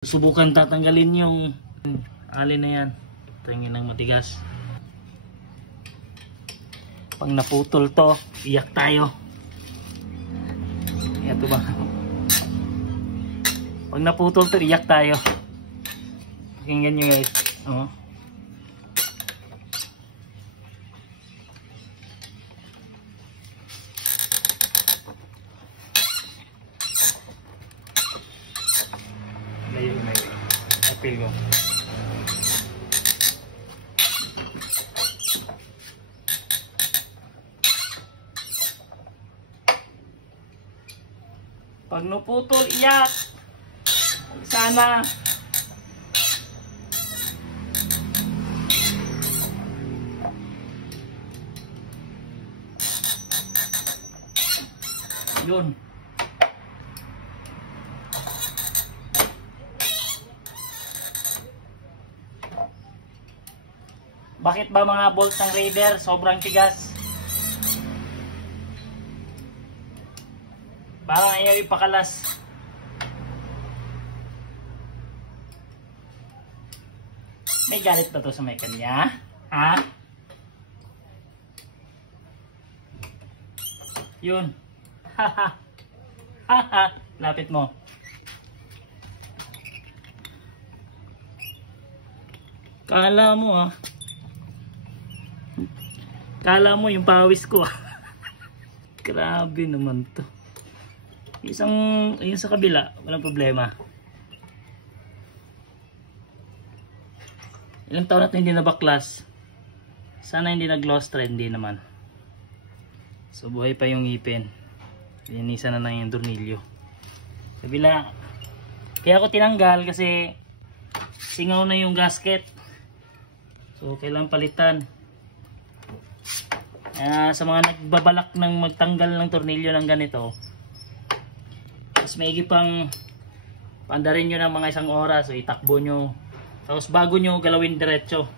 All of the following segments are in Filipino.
Subukan tatanggalin yung alin na yan. Tingin ng matigas. Pag naputol to, iyak tayo. Ito ba? Pag naputol to, iyak tayo. Pakinggan nyo guys. Oh. Layo. Apil ko. Pag naputol, iyak. Sana. Yun. Bakit ba mga bolt ng Raider sobrang tigas? Parang ayaw ipakalas. May galit ba to sa may kanya? Ha? Yun. Haha. Haha. Lapit mo. Kala mo ah. Kala mo yung pawis ko ah. Grabe naman to. Yung sa kabila, walang problema. Ilang taon natin hindi nabaklas. Sana hindi nag-gloss thread, hindi naman. So buhay pa yung ngipin. Linisan na lang yung tornilyo. Kabila. Kaya ako tinanggal kasi singaw na yung gasket. So kailangan palitan. Sa mga nagbabalak ng magtanggal ng tornilyo ng ganito, mas maigi pang pandarin nyo ng mga 1 oras. So itakbo nyo. Tapos bago nyo galawin diretso.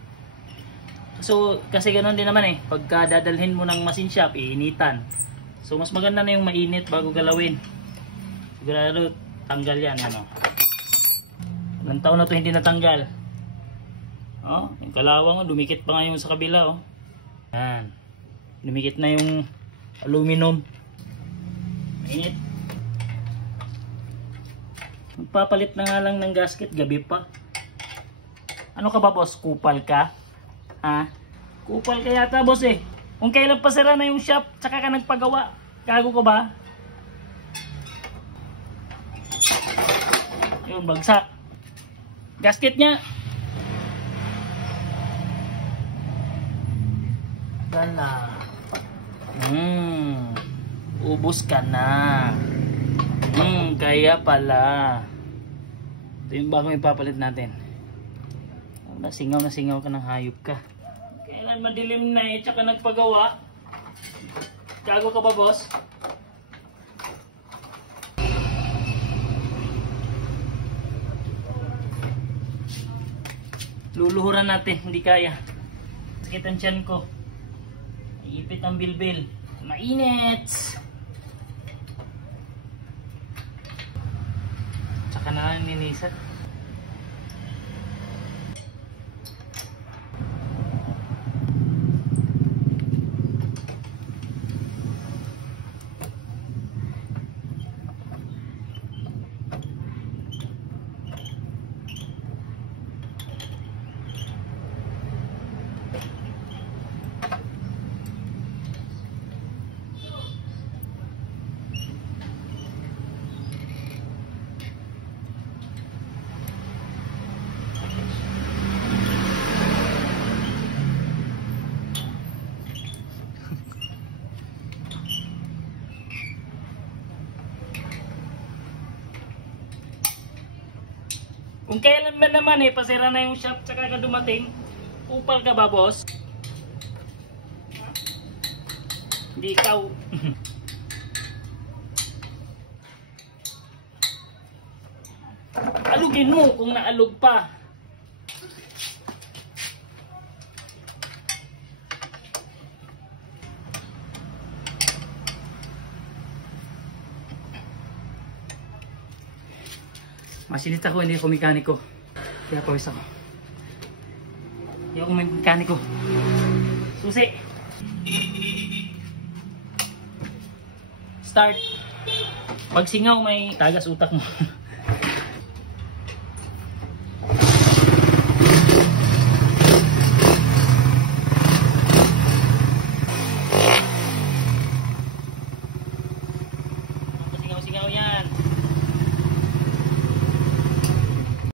So kasi ganoon din naman eh. Pagka dadalhin mo ng machine shop, iinitan. So mas maganda na yung mainit bago galawin. Sigurado tanggal yan. Ano? Ilang taon na to hindi natanggal. Oh, yung kalawang dumikit pa nga yung sa kabila. Oh. Yan. Dumikit na yung aluminum. Mainit. Magpapalit na nga lang ng gasket, gabi pa. Ano ka ba boss? Kupal ka? Ha? Kupal ka yata boss eh. Kung kailan pa sira na yung shop, tsaka ka nagpagawa. Gago ka ba? Yun, bagsak. Gasket niya. Wala. Ubus ka na. Kaya pala. Ito yung bagong ipapalit natin. Singaw ka ng hayop ka. Kailan madilim na eh, tsaka nagpagawa. Gago ka ba boss? Luluhuran natin, hindi kaya. Sakit ang tiyan ko. Iipit ang bilbil. Mainit! Tsaka na lang ninisan. Kung kailan ba naman eh, pasira na yung shop tsaka ka dumating, upal ka ba boss? Hindi ikaw. Alugin mo kung naalog pa. Masinita ako, hindi ako mekaniko. Kaya pawis ako. Hindi ako mekaniko. Susi! Start! Pag singaw may tagas utak mo.